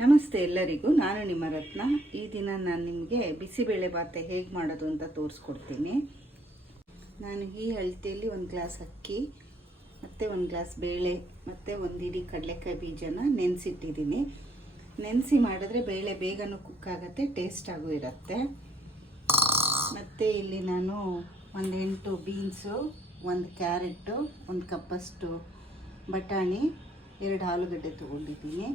ನಮಸ್ತೆ ಎಲ್ಲರಿಗೂ, ನಾನು ನಿಮ್ಮ ರತ್ನ. ಈ ದಿನ ನಾನು ನಿಮಗೆ ಬಿಸಿಬೇಳೆ ಬಾತ್ ಹೇಗೆ ಮಾಡೋದು ಅಂತ ತೋರಿಸ್ಕೊಡ್ತೀನಿ. ನಾನು ಈ ಅಳತೆಯಲ್ಲಿ 1 ಗ್ಲಾಸ್ ಅಕ್ಕಿ ಮತ್ತು 1 ಗ್ಲಾಸ್ ಬೇಳೆ ಮತ್ತು 1 ಇಡೀ ಕಡಲೆಕಾಯಿ ಬೀಜನ ನೆನೆಸಿಟ್ಟಿದ್ದೀನಿ. ನೆನೆಸಿ ಮಾಡಿದ್ರೆ ಬೇಳೆ ಬೇಗನೂ ಕುಕ್ ಆಗುತ್ತೆ, ಟೇಸ್ಟ್ ಆಗೂ ಇರುತ್ತೆ. ಮತ್ತು ಇಲ್ಲಿ ನಾನು 8 ಬೀನ್ಸು, 1 ಕ್ಯಾರೆಟು, 1 ಕಪ್ಪಷ್ಟು ಬಟಾಣಿ, 2 ಆಲೂಗಡ್ಡೆ ತೊಗೊಂಡಿದ್ದೀನಿ,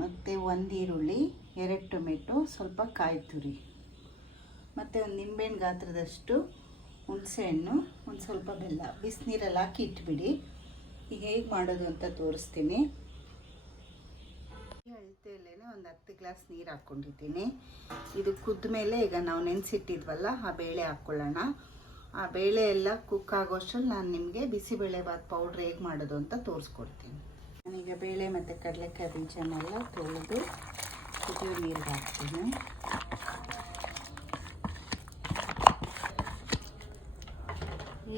ಮತ್ತು 1 ಈರುಳ್ಳಿ, 2 ಟೊಮೆಟೊ, ಸ್ವಲ್ಪ ಕಾಯಿ ತುರಿ, ಮತ್ತು 1 ನಿಂಬೆಹಣ್ಣು ಗಾತ್ರದಷ್ಟು ಹುಣಸೆಹಣ್ಣು, ಒಂದು ಸ್ವಲ್ಪ ಬೆಲ್ಲ. ಬಿಸಿನೀರಲ್ಲಿ ಹಾಕಿ ಇಟ್ಬಿಡಿ. ಈಗ ಹೇಗೆ ಮಾಡೋದು ಅಂತ ತೋರಿಸ್ತೀನಿ. ಅಳತೆಯಲ್ಲೇ 10 ಗ್ಲಾಸ್ ನೀರು ಹಾಕ್ಕೊಂಡಿದ್ದೀನಿ. ಇದು ಕುದ್ದ ಮೇಲೆ ಈಗ ನಾವು ನೆನೆಸಿಟ್ಟಿದ್ವಲ್ಲ ಆ ಬೇಳೆ ಹಾಕ್ಕೊಳ್ಳೋಣ. ಆ ಬೇಳೆ ಎಲ್ಲ ಕುಕ್ ಆಗೋಷ್ಟರಲ್ಲಿ ನಾನು ನಿಮಗೆ ಬಿಸಿಬೇಳೆ ಬಾತ್ ಪೌಡ್ರ್ ಹೇಗೆ ಮಾಡೋದು ಅಂತ ತೋರಿಸ್ಕೊಡ್ತೀನಿ. ನಾನೀಗ ಬೇಳೆ ಮತ್ತು ಕಡಲೆಕಾಯಿ ಬೀಜನೆಲ್ಲ ತೊಳೆದು ಕುದಿಯೋ ನೀರಿಗೆ ಹಾಕ್ತೀನಿ.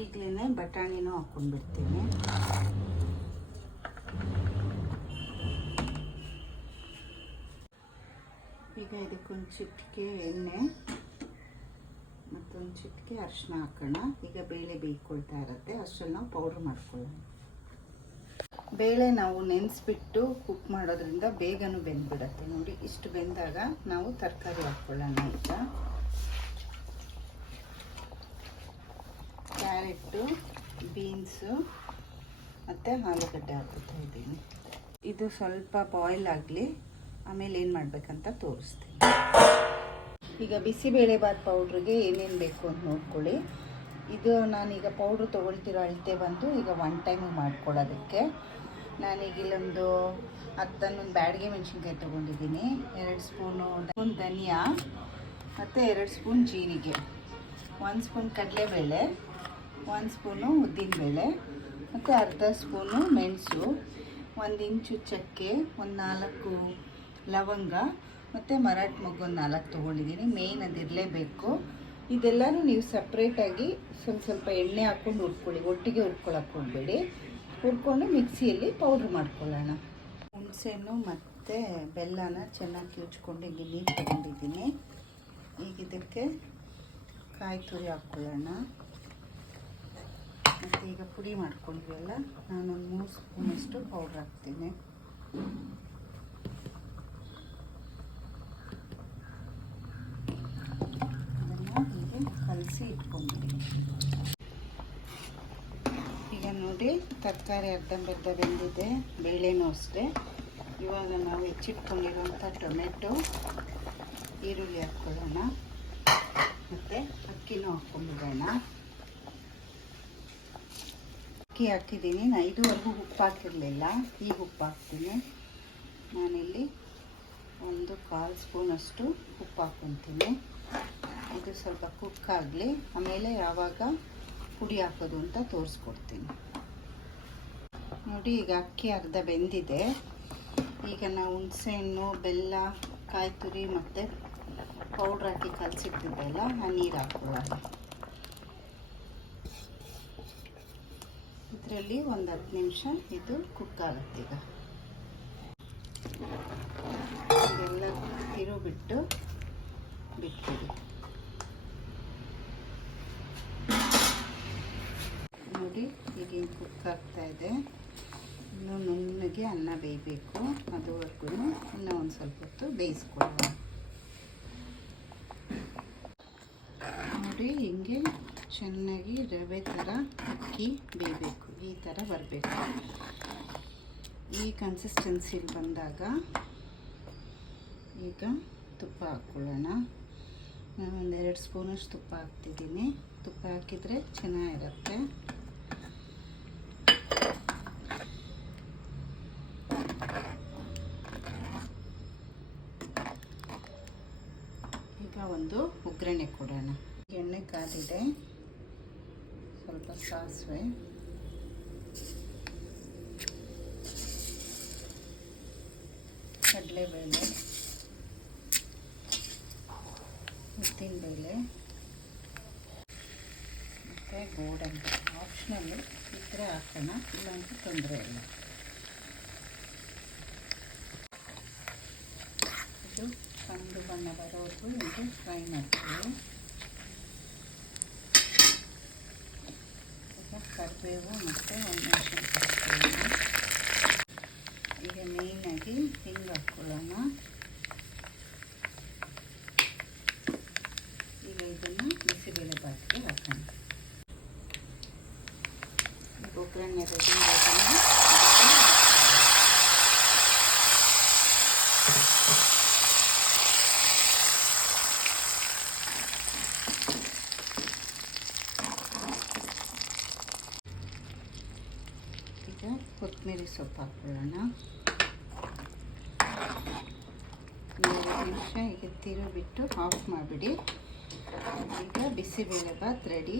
ಈಗಲೇ ಬಟಾಣಿನೂ ಹಾಕ್ಕೊಂಡ್ಬಿಡ್ತೀನಿ. ಈಗ ಇದಕ್ಕೊಂದು ಚಿಟಿಕೆ ಎಣ್ಣೆ ಮತ್ತೊಂದು ಚಿಟಿಕೆ ಅರಿಶಿನ ಹಾಕೋಣ. ಈಗ ಬೇಳೆ ಬೇಯ್ಕೊಳ್ತಾ ಇರುತ್ತೆ, ಅಷ್ಟರಲ್ಲಿ ನಾವು ಪೌಡ್ರ್ ಮಾಡ್ಕೊಳ್ಳೋಣ. ಬೇಳೆ ನಾವು ನೆನೆಸ್ಬಿಟ್ಟು ಕುಕ್ ಮಾಡೋದ್ರಿಂದ ಬೇಗನೂ ಬೆಂದ್ಬಿಡುತ್ತೆ. ನೋಡಿ, ಇಷ್ಟು ಬೆಂದಾಗ ನಾವು ತರಕಾರಿ ಹಾಕ್ಕೊಳ್ಳೋಣ. ಈಗ ಕ್ಯಾರೆಟು, ಬೀನ್ಸು ಮತ್ತು ಆಲೂಗಡ್ಡೆ ಹಾಕ್ತಾ ಇದ್ದೀನಿ. ಇದು ಸ್ವಲ್ಪ ಬಾಯ್ಲ್ ಆಗಲಿ, ಆಮೇಲೆ ಏನು ಮಾಡಬೇಕಂತ ತೋರಿಸ್ತೀನಿ. ಈಗ ಬಿಸಿಬೇಳೆ ಬಾತ್ ಪೌಡ್ರಿಗೆ ಏನೇನು ಬೇಕು ಅಂತ ನೋಡ್ಕೊಳ್ಳಿ. ಇದು ನಾನೀಗ ಪೌಡ್ರ್ ತೊಗೊಳ್ತಿರೋ ಅಳತೆ ಬಂದು ಈಗ 1 ಟೈಮ್ ಮಾಡ್ಕೊಳ್ಳೋದಕ್ಕೆ ನಾನೀಗ ಇಲ್ಲೊಂದು 10 ಬ್ಯಾಡಗೆ ಮೆಣಸಿನ್ಕಾಯಿ ತೊಗೊಂಡಿದ್ದೀನಿ, 2 ಸ್ಪೂನು ಧನಿಯಾ ಮತ್ತು 2 ಸ್ಪೂನ್ ಜೀರಿಗೆ, 1 ಸ್ಪೂನ್ ಕಡಲೆಬೇಳೆ, 1 ಸ್ಪೂನು ಉದ್ದಿನಬೇಳೆ ಮತ್ತು ಅರ್ಧ ಸ್ಪೂನು ಮೆಣಸು, 1 ಇಂಚು ಚಕ್ಕೆ, 4 ಲವಂಗ ಮತ್ತು ಮರಾಠ ಮೊಗ್ಗು 4 ತೊಗೊಂಡಿದ್ದೀನಿ. ಮೇಯ್ನ್ ಅದಿರಲೇಬೇಕು. ಇದೆಲ್ಲನೂ ನೀವು ಸಪ್ರೇಟಾಗಿ ಸ್ವಲ್ಪ ಎಣ್ಣೆ ಹಾಕ್ಕೊಂಡು ಹುರ್ಕೊಳ್ಳಿ, ಒಟ್ಟಿಗೆ ಹುರ್ಕೊಳಕ್ಕೆ ಹೋಗಬೇಡಿ. ಹುರ್ಕೊಂಡು ಮಿಕ್ಸಿಯಲ್ಲಿ ಪೌಡ್ರ್ ಮಾಡ್ಕೊಳ್ಳೋಣ. ಹುಣಸೆಹಣ್ಣು ಮತ್ತು ಬೆಲ್ಲನ ಚೆನ್ನಾಗಿ ಕಿವುಚ್ಕೊಂಡು ಹಿಂಗೆ ನೀರು ತಗೊಂಡಿದ್ದೀನಿ. ಈಗ ಇದಕ್ಕೆ ಕಾಯಿ ತುರಿ ಹಾಕ್ಕೊಳ್ಳೋಣ. ಮತ್ತು ಈಗ ಪುಡಿ ಮಾಡ್ಕೊಂಡಿವೆಲ್ಲ ನಾನೊಂದು 3 ಸ್ಪೂನಷ್ಟು ಪೌಡ್ರ್ ಹಾಕ್ತೀನಿ. ಕಲಸಿ ಇಟ್ಕೊಂಡ್ಬಿಡಿ. ಈಗ ನೋಡಿ, ತರಕಾರಿ ಅರ್ಧಂಬರ್ಧ ಬೆಂದಿದೆ, ಬೇಳೆನೂ ಅಷ್ಟೇ. ಇವಾಗ ನಾವು ಹೆಚ್ಚಿಟ್ಕೊಂಡಿರೋಂಥ ಟೊಮೆಟೊ, ಈರುಳ್ಳಿ ಹಾಕ್ಕೊಳ್ಳೋಣ ಮತ್ತು ಅಕ್ಕಿನೂ ಹಾಕ್ಕೊಂಡ್ಬಿಡೋಣ. ಅಕ್ಕಿ ಹಾಕಿದ್ದೀನಿ. ನಾನು ಇದುವರೆಗೂ ಉಪ್ಪು ಹಾಕಿರಲಿಲ್ಲ, ಈಗ ಉಪ್ಪು ಹಾಕ್ತೀನಿ. ನಾನಿಲ್ಲಿ 1/4 ಸ್ಪೂನಷ್ಟು ಉಪ್ಪು ಹಾಕ್ಕೊತೀನಿ. ಇದು ಸ್ವಲ್ಪ ಕುಕ್ ಆಗಲಿ, ಆಮೇಲೆ ಯಾವಾಗ ಪುಡಿ ಹಾಕೋದು ಅಂತ ತೋರಿಸ್ಕೊಡ್ತೀನಿ. ನೋಡಿ, ಈಗ ಅಕ್ಕಿ ಅರ್ಧ ಬೆಂದಿದೆ. ಈಗ ನಾವು ಹುಣಸೆಹಣ್ಣು, ಬೆಲ್ಲ, ಕಾಯಿ ತುರಿ ಮತ್ತು ಪೌಡ್ರ್ ಹಾಕಿ ಕಲಸಿಟ್ಟಿದ್ದೆಲ್ಲ ಆ ನೀರು ಹಾಕ್ಕೊಳ್ಳೋಣ. ಇದರಲ್ಲಿ ಒಂದು 10 ನಿಮಿಷ ಇದು ಕುಕ್ ಆಗುತ್ತೆ. ಈಗ ಇದೆಲ್ಲ ತಿರುಗಿಬಿಟ್ಟು ಬಿಟ್ಬಿಡಿ. ನೋಡಿ, ಈಗ ಕುಕ್ ಆಗ್ತಾ ಇದೆ. ಇನ್ನೂ ನುಣ್ಣಗೆ ಅನ್ನ ಬೇಯಬೇಕು, ಅದುವರೆಗೂ ಇನ್ನೂ ಒಂದು ಸ್ವಲ್ಪ ಹೊತ್ತು ಬೇಯಿಸ್ಕೊಳ್ಳೋಣ. ನೋಡಿ, ಹಿಂಗೆ ಚೆನ್ನಾಗಿ ರವೆ ಥರ ಅಕ್ಕಿ ಬೇಯಬೇಕು, ಈ ಥರ ಬರಬೇಕು. ಈ ಕನ್ಸಿಸ್ಟೆನ್ಸಿಲಿ ಬಂದಾಗ ಈಗ ತುಪ್ಪ ಹಾಕ್ಕೊಳ್ಳೋಣ. ನಾನು 2 ಸ್ಪೂನಷ್ಟು ತುಪ್ಪ ಹಾಕ್ತಿದ್ದೀನಿ. ತುಪ್ಪ ಹಾಕಿದರೆ ಚೆನ್ನಾಗಿರುತ್ತೆ. ಈಗ ಒಂದು ಒಗ್ಗರಣೆ ಕೊಡೋಣ. ಎಣ್ಣೆ ಕಾದಿದೆ, ಸ್ವಲ್ಪ ಸಾಸಿವೆ, ಕಡಲೆಬೇಳೆ, ಉದ್ದಿನಬೇಳೆ ಮತ್ತು ಗೋಡಂಬಿ. ಆಪ್ಷನಲ್ಲು ಇದ್ದರೆ ಹಾಕೋಣ, ಇಲ್ಲಾಂದರೆ ತೊಂದರೆ ಇಲ್ಲ. ಇದು ಕಂದು ಬಣ್ಣ ಬರೋದು ಇದು ಫ್ರೈ ಮಾಡ್ತೀವಿ. ಈಗ ಕರಿಬೇವು ಮತ್ತು ಮೆಣಸಿನಕಾಯಿ. ಈಗ ಮೇಯ್ನಾಗಿ ಹಿಂಗೆ ಹಾಕ್ಕೊಳ್ಳೋಣ. ಈಗ ಇದನ್ನು ಬಿಸಿಬೇಳೆ ಬಾತಿಗೆ ಹಾಕೋಣ. ಒಗ್ಗರಣೆ ರೆಡಿ ಆಗೋಣ. ಈಗ ಕೊತ್ತಂಬರಿ ಸೊಪ್ಪು ಹಾಕ್ಕೊಳ್ಳೋಣ. 2 ನಿಮಿಷ ಈಗ ತಿರುಗಿಬಿಟ್ಟು ಆಫ್ ಮಾಡಿಬಿಡಿ. ಈಗ ಬಿಸಿಬೇಳೆ ಬಾತ್ ರೆಡಿ.